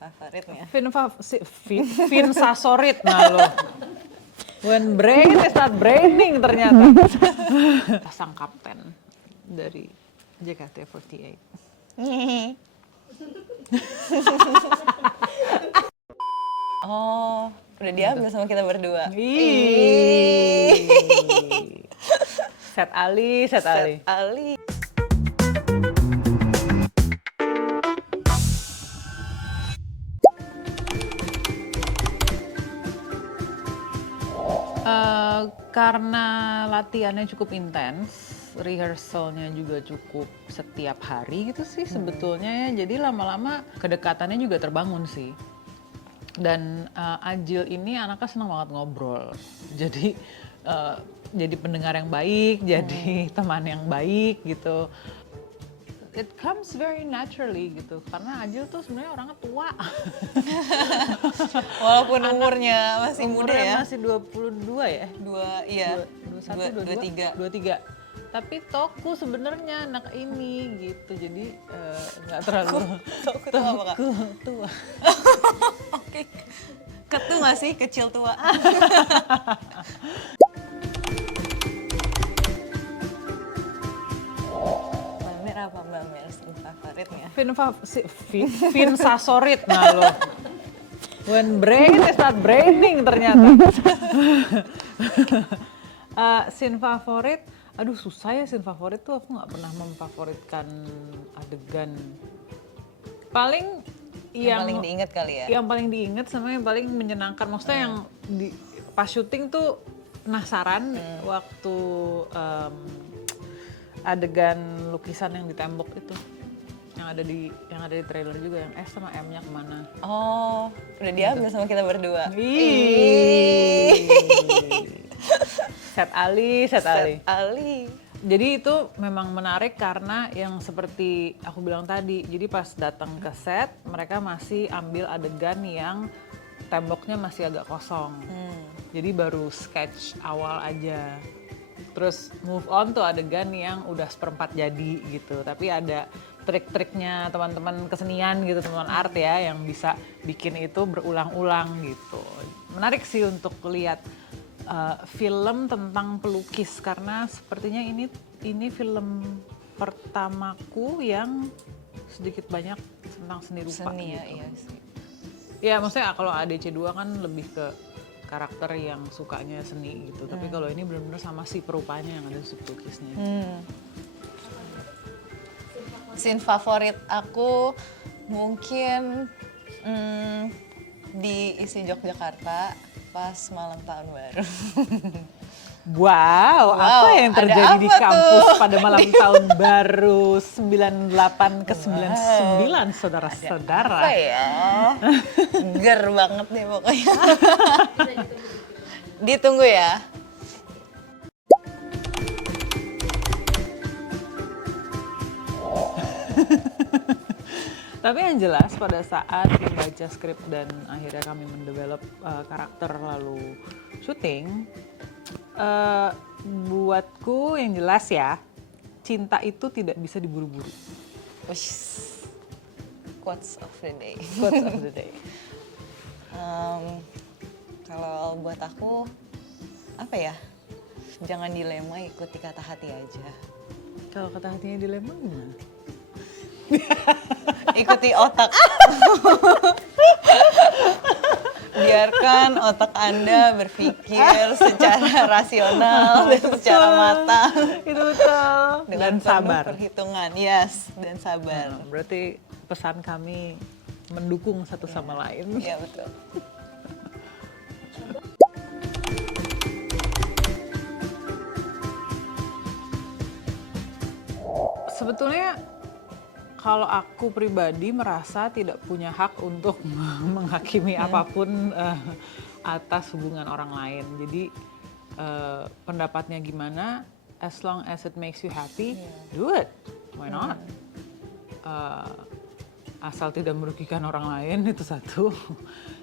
favoritnya. Fin Sasorit lo. When brain is not braining ternyata. Sang kapten dari JKT48. Oh, udah diambil sama kita berdua. Set Ali. Ali. Karena latihannya cukup intens, rehearsalnya juga cukup setiap hari gitu sih sebetulnya ya. Jadi lama-lama kedekatannya juga terbangun sih. Dan Ajil ini anaknya senang banget ngobrol. Jadi pendengar yang baik, jadi teman yang baik gitu. It comes very naturally gitu, karena Ajil tuh sebenarnya orangnya tua. Walaupun umurnya masih muda ya. Masih 22 ya? 23. Tapi Toku sebenarnya anak ini gitu, jadi nggak terlalu. Toku tua apa Kak? Tua. Oke. Ketu nggak sih kecil tua? Apa Mbak Mel favoritnya? Fin Sasorit lo. When brain is not braining ternyata. Scene favorit, aduh susah ya scene favorit tuh, aku nggak pernah memfavoritkan adegan. Paling yang paling diingat kali ya? Yang paling diingat sama yang paling menyenangkan, maksudnya yang pas syuting tuh penasaran waktu adegan lukisan yang di tembok itu, yang ada di trailer juga, yang S sama M-nya kemana? Oh, udah diambil sama kita berdua. Set Ali. Jadi itu memang menarik karena yang seperti aku bilang tadi, jadi pas datang ke set mereka masih ambil adegan yang temboknya masih agak kosong. Jadi baru sketch awal aja. Terus move on tuh adegan yang udah seperempat jadi gitu. Tapi ada trik-triknya teman-teman kesenian gitu, teman art ya, yang bisa bikin itu berulang-ulang gitu. Menarik sih untuk lihat film tentang pelukis, karena sepertinya ini film pertamaku yang sedikit banyak tentang seni rupa gitu. Iya sih. Ya maksudnya kalau ADC 2 kan lebih ke karakter yang sukanya seni gitu, tapi kalau ini benar-benar sama si perupanya yang ada di pelukisnya. Scene favorit aku mungkin di Isi Yogyakarta pas malam tahun baru. Wow, apa yang terjadi di kampus pada malam tahun baru 98 ke 99, saudara-saudara? Apa ya? Ger banget nih pokoknya. Ditunggu ya. Tapi yang jelas pada saat membaca skrip dan akhirnya kami mendevelop karakter lalu syuting, buatku yang jelas ya, cinta itu tidak bisa diburu-buru. Quotes of the day. Quotes of the day. Kalau buat aku, apa ya? Jangan dilema, ikuti kata hati aja. Kalau kata hatinya dilema gimana? Ikuti otak. Biarkan otak Anda berpikir secara rasional dan secara matang. Itu betul. Dengan Dan sabar. Perhitungan, yes, dan sabar. Berarti pesan kami mendukung satu sama lain. Iya betul. Sebetulnya kalau aku pribadi merasa tidak punya hak untuk menghakimi apapun atas hubungan orang lain. Jadi pendapatnya gimana, as long as it makes you happy, do it. Why not? Asal tidak merugikan orang lain, itu satu.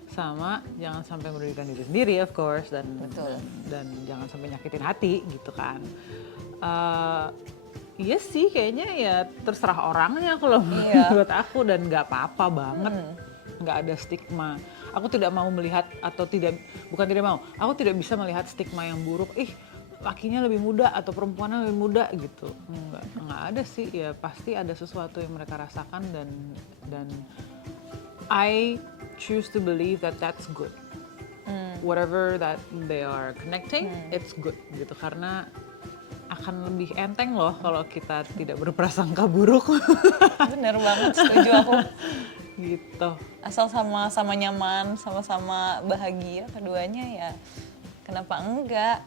Sama jangan sampai merugikan diri sendiri, of course, dan jangan sampai nyakitin hati gitu kan. Iya sih, kayaknya ya terserah orangnya kalau menurut aku, dan nggak apa-apa banget. nggak ada stigma. Aku tidak mau melihat atau bukan tidak mau, aku tidak bisa melihat stigma yang buruk, lakinya lebih muda atau perempuannya lebih muda gitu. Nggak ada sih, ya pasti ada sesuatu yang mereka rasakan dan I choose to believe that that's good. Whatever that they are connecting, it's good gitu, karena akan lebih enteng loh kalau kita tidak berprasangka buruk. Bener banget, setuju aku. Gitu. Asal sama-sama nyaman, sama-sama bahagia keduanya ya kenapa enggak?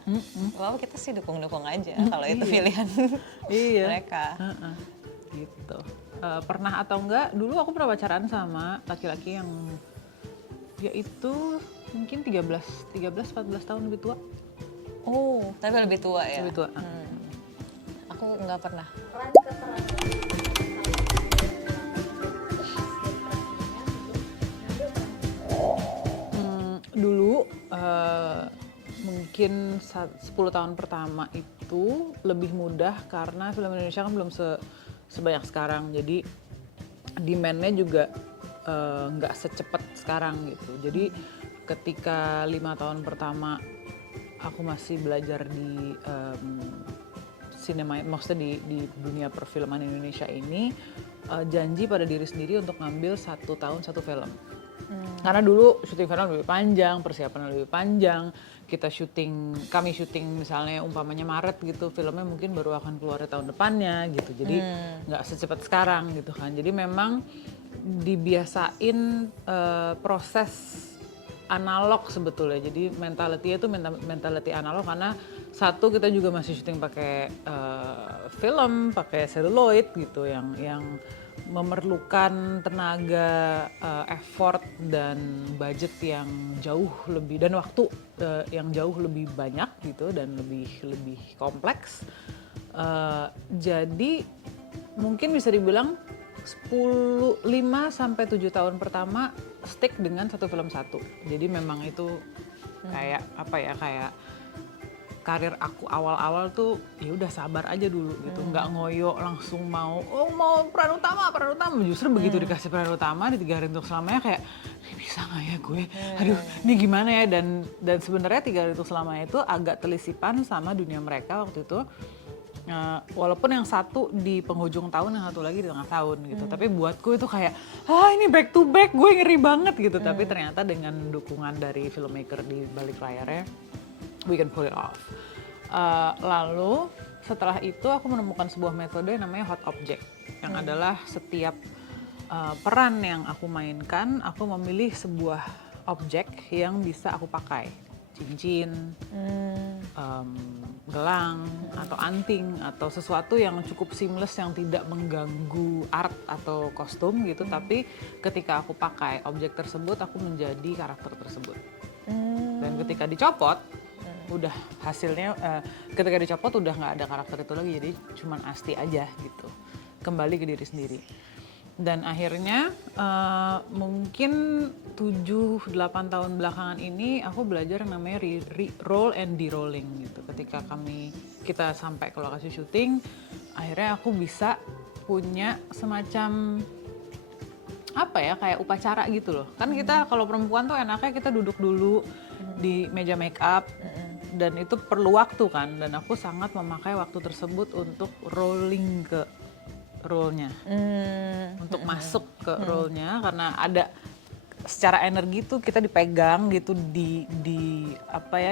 Well, kita sih dukung-dukung aja kalau itu pilihan mereka. Gitu. Pernah atau enggak, dulu aku pernah pacaran sama laki-laki yang yaitu mungkin 13-14 tahun lebih tua. Oh, tapi lebih tua ya? Lebih tua. Aku nggak pernah. Dulu mungkin 10 tahun pertama itu lebih mudah karena film Indonesia kan belum sebanyak sekarang, jadi demand-nya juga nggak secepat sekarang gitu. Jadi ketika 5 tahun pertama aku masih belajar di sinema, maksudnya di dunia perfilman Indonesia ini, janji pada diri sendiri untuk ngambil 1 tahun 1 film. Karena dulu syuting film lebih panjang, persiapan lebih panjang, kami syuting misalnya umpamanya Maret gitu, filmnya mungkin baru akan keluar tahun depannya gitu, jadi nggak secepat sekarang gitu kan. Jadi memang dibiasain proses analog sebetulnya, jadi mentality-nya itu mentality analog, karena satu kita juga masih syuting pakai film, pakai celluloid gitu yang memerlukan tenaga, effort dan budget yang jauh lebih, dan waktu yang jauh lebih banyak gitu dan lebih kompleks. Jadi mungkin bisa dibilang 5 sampai 7 tahun pertama stick dengan 1 film 1. Jadi memang itu kayak kayak karir aku awal-awal tuh ya udah sabar aja dulu gitu, nggak ngoyo langsung mau peran utama, justru begitu dikasih peran utama di 3 Hari Untuk Selamanya kayak bisa nggak ya gue, aduh ini gimana ya, dan sebenarnya 3 Hari Untuk Selamanya itu agak telisipan sama dunia mereka waktu itu, walaupun yang satu di penghujung tahun, yang satu lagi di tengah tahun gitu, tapi buatku itu kayak ini back to back, gue ngeri banget gitu, tapi ternyata dengan dukungan dari filmmaker di balik layarnya we can pull it off. Lalu setelah itu aku menemukan sebuah metode yang namanya hot object, yang adalah setiap peran yang aku mainkan, aku memilih sebuah objek yang bisa aku pakai, cincin, gelang, atau anting, atau sesuatu yang cukup seamless yang tidak mengganggu art atau kostum gitu, tapi ketika aku pakai objek tersebut aku menjadi karakter tersebut. Dan ketika dicopot, udah hasilnya, ketika dicopot udah nggak ada karakter itu lagi, jadi cuman Asti aja gitu, kembali ke diri sendiri. Dan akhirnya mungkin 7-8 tahun belakangan ini aku belajar yang namanya roll and de-rolling gitu. Ketika kita sampai ke lokasi syuting, akhirnya aku bisa punya semacam kayak upacara gitu loh. Kan kita kalau perempuan tuh enaknya kita duduk dulu di meja make up, dan itu perlu waktu kan, dan aku sangat memakai waktu tersebut untuk rolling ke role-nya, untuk masuk ke role-nya, karena ada secara energi tuh kita dipegang gitu,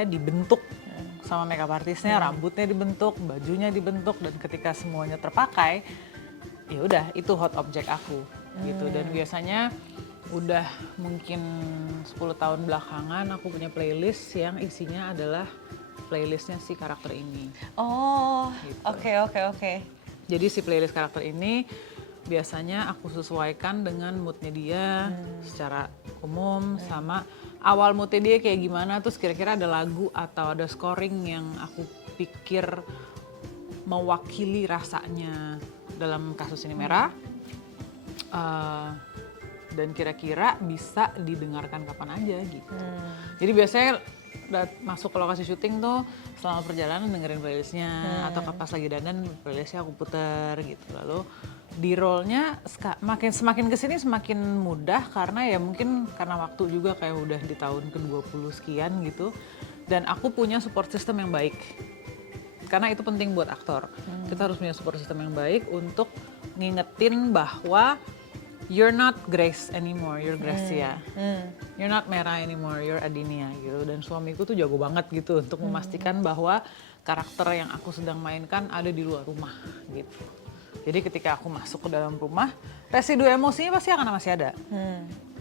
dibentuk sama makeup artisnya, rambutnya dibentuk, bajunya dibentuk, dan ketika semuanya terpakai, ya udah itu hot object aku gitu. Dan biasanya udah mungkin 10 tahun belakangan aku punya playlist yang isinya adalah playlistnya si karakter ini. Oh, gitu. Oke. Jadi si playlist karakter ini biasanya aku sesuaikan dengan moodnya dia secara umum, sama awal moodnya dia kayak gimana, terus kira-kira ada lagu atau ada scoring yang aku pikir mewakili rasanya dalam kasus ini merah, dan kira-kira bisa didengarkan kapan aja gitu. Jadi biasanya masuk ke lokasi syuting tuh selama perjalanan dengerin playlistnya atau pas lagi dandan playlistnya aku puter gitu. Lalu di role-nya semakin kesini semakin mudah karena ya mungkin karena waktu juga kayak udah di tahun ke-20 sekian gitu. Dan aku punya support system yang baik. Karena itu penting buat aktor. Kita harus punya support system yang baik untuk ngingetin bahwa you're not Grace anymore, you're Gracia. You're not Merah anymore, you're Adinia gitu. Dan suamiku tuh jago banget gitu untuk memastikan bahwa karakter yang aku sedang mainkan ada di luar rumah gitu. Jadi ketika aku masuk ke dalam rumah, residu emosinya pasti akan masih ada.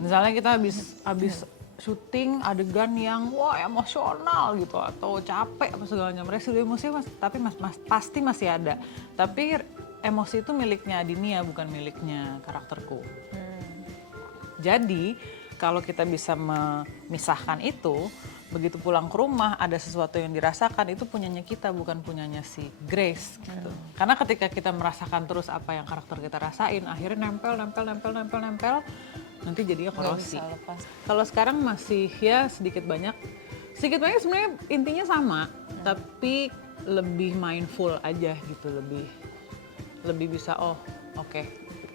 Misalnya kita habis syuting adegan yang wah emosional gitu atau capek apa segalanya, residu emosi pasti masih ada. Tapi emosi itu miliknya Adinia bukan miliknya karakterku. Jadi kalau kita bisa memisahkan itu, begitu pulang ke rumah ada sesuatu yang dirasakan itu punyanya kita bukan punyanya si Grace gitu. Karena ketika kita merasakan terus apa yang karakter kita rasain, akhirnya nempel nanti jadinya korosi. Kalau sekarang masih ya sedikit banyak sebenarnya intinya sama, tapi lebih mindful aja gitu, lebih bisa oke,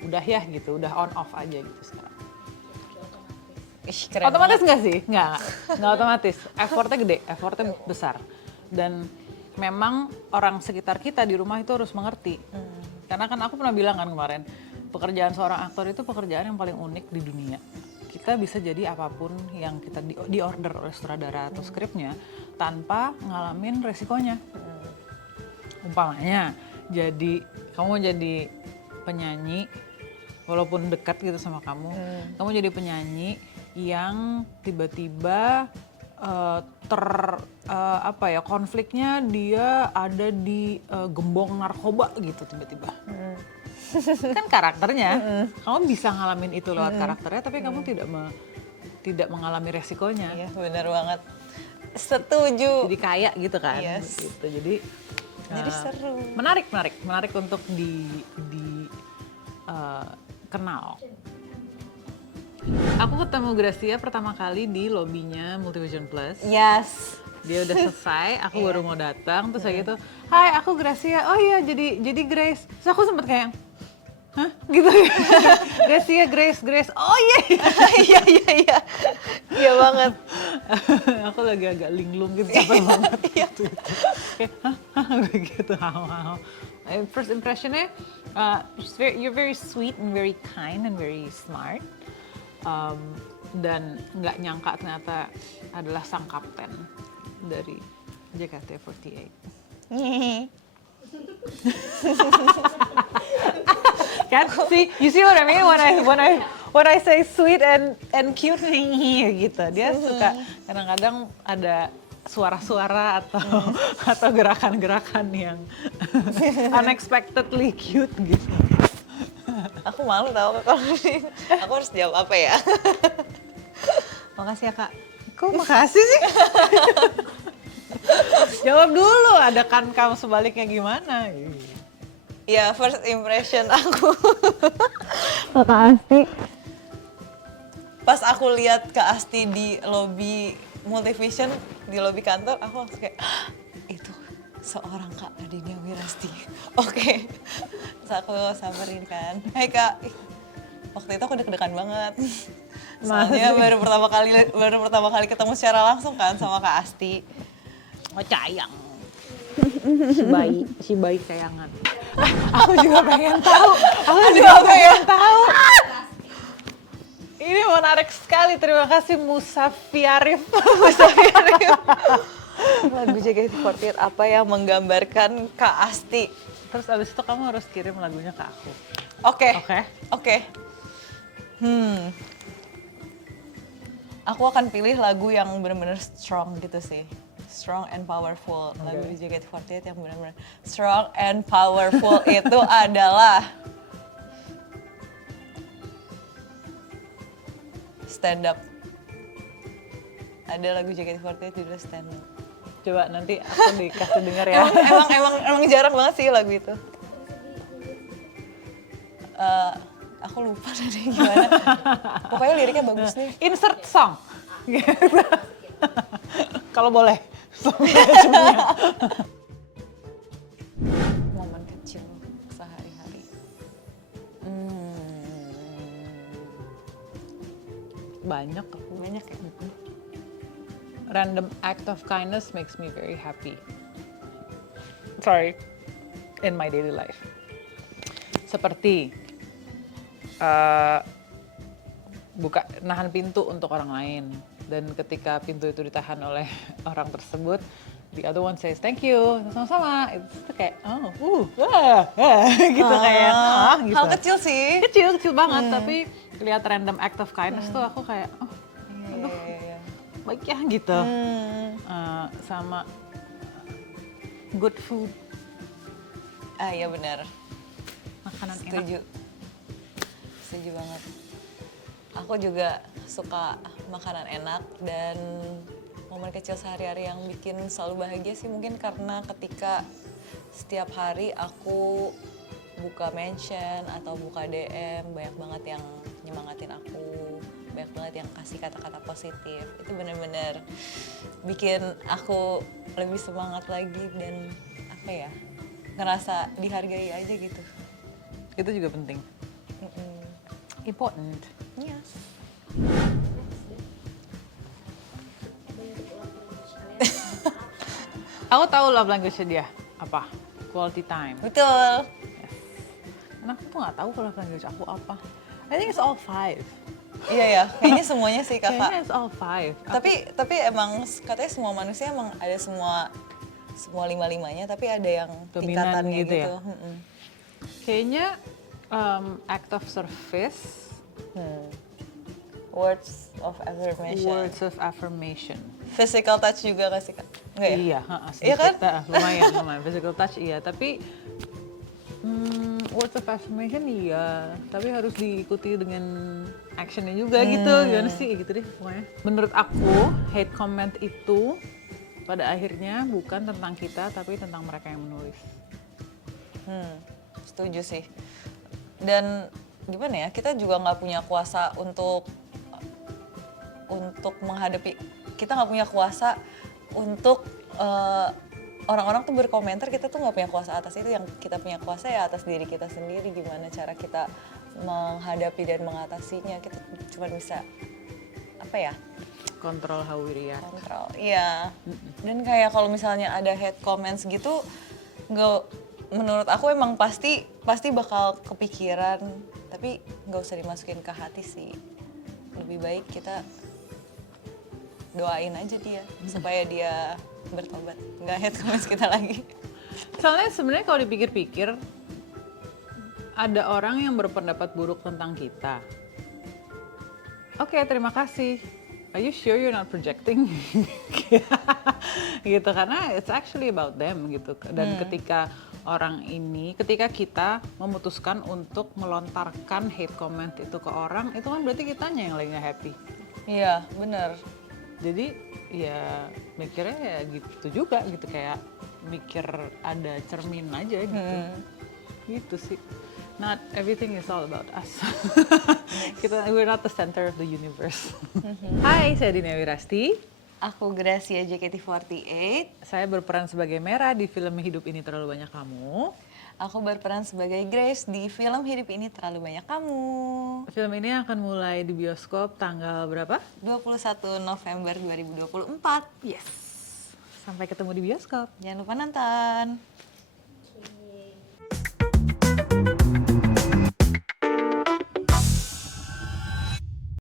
udah ya gitu, udah on off aja gitu sekarang. Keren otomatis banget. nggak sih? Nggak otomatis. Effortnya gede, effortnya besar. Dan memang orang sekitar kita di rumah itu harus mengerti. Karena kan aku pernah bilang kan kemarin, pekerjaan seorang aktor itu pekerjaan yang paling unik di dunia. Kita bisa jadi apapun yang kita di order oleh sutradara atau skripnya tanpa ngalamin resikonya. Umpamanya, kamu jadi penyanyi, walaupun dekat gitu sama kamu jadi penyanyi yang tiba-tiba konfliknya dia ada di gembong narkoba gitu tiba-tiba. Kan karakternya, kamu bisa ngalamin itu lewat karakternya, tapi kamu tidak mengalami resikonya. Iya, benar banget. Setuju. Jadi kaya gitu kan. Yes. Gitu. Jadi seru. Menarik untuk kenal. Aku ketemu Gracia pertama kali di lobbynya Multivision Plus. Yes. Dia udah selesai, aku baru mau datang, terus kayak gitu, hai aku Gracia, oh iya jadi Grace. Terus aku sempet kayak, hah? Gitu ya. Grace, oh iya. Iya banget. Aku lagi agak linglung gitu, capek banget. Gitu. Kayak, begitu, First impressionnya, you're very sweet and very kind and very smart. Dan nggak nyangka ternyata adalah sang kapten dari JKT48. Kan, you see what I mean when I say sweet and cute gitu. Dia suka kadang-kadang ada suara-suara atau gerakan-gerakan yang unexpectedly cute gitu. Aku malu tau kalau aku harus jawab apa ya? Makasih ya Kak. Kok makasih sih? Jawab dulu, ada kan kamu sebaliknya gimana? Ya, first impression aku. Kak Asti. Pas aku lihat Kak Asti di lobby Multivision, di lobby kantor, aku langsung kayak, itu seorang Kak Adinia Wirasti. Oke. Terus aku samperin kan, hai Kak. Waktu itu aku deg-degan banget. Soalnya baru pertama kali ketemu secara langsung kan sama Kak Asti. Oh Cayang. Si bayi Cayangan. Aku juga pengen tahu. Ini menarik sekali. Terima kasih Musafi Arif. Lagu JKT48 apa yang menggambarkan Kak Asti? Terus abis itu kamu harus kirim lagunya ke aku. Oke. Aku akan pilih lagu yang benar-benar strong gitu sih. Strong and powerful. Lagu JKT48 yang benar-benar strong and powerful itu adalah Stand Up. Ada lagu JKT48 judulnya Stand Up. Coba nanti aku dikasih denger ya. emang jarang banget sih lagu itu. Aku lupa dari gimana. Pokoknya liriknya bagus nih. Insert song. Kalau boleh. Sama manajemennya. Momen kecil sehari-hari. Banyak aku. Banyak ya? Random act of kindness makes me very happy. Sorry, in my daily life. Seperti nahan pintu untuk orang lain, dan ketika pintu itu ditahan oleh orang tersebut, the other one says thank you, sama-sama. Itu kayak gitu kayak gitu. Hal kecil sih. Kecil banget, tapi lihat random act of kindness tuh aku kayak Iya. baik ya gitu. Sama good food, Iya benar. makanan enak. Setuju banget. Aku juga suka makanan enak, dan momen kecil sehari-hari yang bikin selalu bahagia sih mungkin karena ketika setiap hari aku buka mention atau buka DM, banyak banget yang nyemangatin aku, banyak banget yang kasih kata-kata positif. Itu bener-bener bikin aku lebih semangat lagi dan apa ya, ngerasa dihargai aja gitu. Itu juga penting. Important. Yes. Aku tahu love language dia apa? Quality time. Betul. Karena aku tuh nggak tahu kalau love language aku apa. I think it's all 5. Iya ya, kayaknya semuanya sih Kayaknya kakak. it's all 5. Tapi emang katanya semua manusia emang ada semua lima-limanya, tapi ada yang Dominan tingkatannya gitu gitu. ya? Kayaknya act of service, Words of affirmation. words of affirmation. Physical touch juga gak sih kak? Enggak ya? Iya, Iya kan? lumayan. Physical touch iya, tapi words of affirmation iya, tapi harus diikuti dengan actionnya juga gitu. Gimana sih gitu deh pokoknya. Menurut aku, hate comment itu pada akhirnya bukan tentang kita, tapi tentang mereka yang menulis. Setuju sih. Dan gimana ya, kita juga nggak punya kuasa untuk menghadapi, kita nggak punya kuasa untuk orang-orang tuh berkomentar, kita tuh nggak punya kuasa atas itu. Yang kita punya kuasa ya atas diri kita sendiri, gimana cara kita menghadapi dan mengatasinya. Kita cuma bisa apa ya, Kontrol how we react. kontrol. Iya. Dan kayak kalau misalnya ada hate comments gitu, menurut aku emang pasti bakal kepikiran, tapi nggak usah dimasukin ke hati sih. Lebih baik kita doain aja dia supaya dia bertobat, nggak hate comments kita lagi. Soalnya sebenarnya kalau dipikir-pikir, ada orang yang berpendapat buruk tentang kita. Oke, terima kasih. Are you sure you're not projecting? Gitu, karena it's actually about them gitu. Dan ketika kita memutuskan untuk melontarkan hate comment itu ke orang, itu kan berarti kitanya yang lagi nggak happy. Iya, bener. Jadi ya mikirnya ya gitu juga gitu, kayak mikir ada cermin aja gitu. Gitu sih. Not everything is all about us. We're not the center of the universe. Hai, saya Dina Wirasti. Aku Gracia JKT48. Saya berperan sebagai Merah di film Hidup Ini Terlalu Banyak Kamu. Aku berperan sebagai Grace di film Hidup Ini Terlalu Banyak Kamu. Film ini akan mulai di bioskop tanggal berapa? 21 November 2024. Yes. Sampai ketemu di bioskop. Jangan lupa nonton.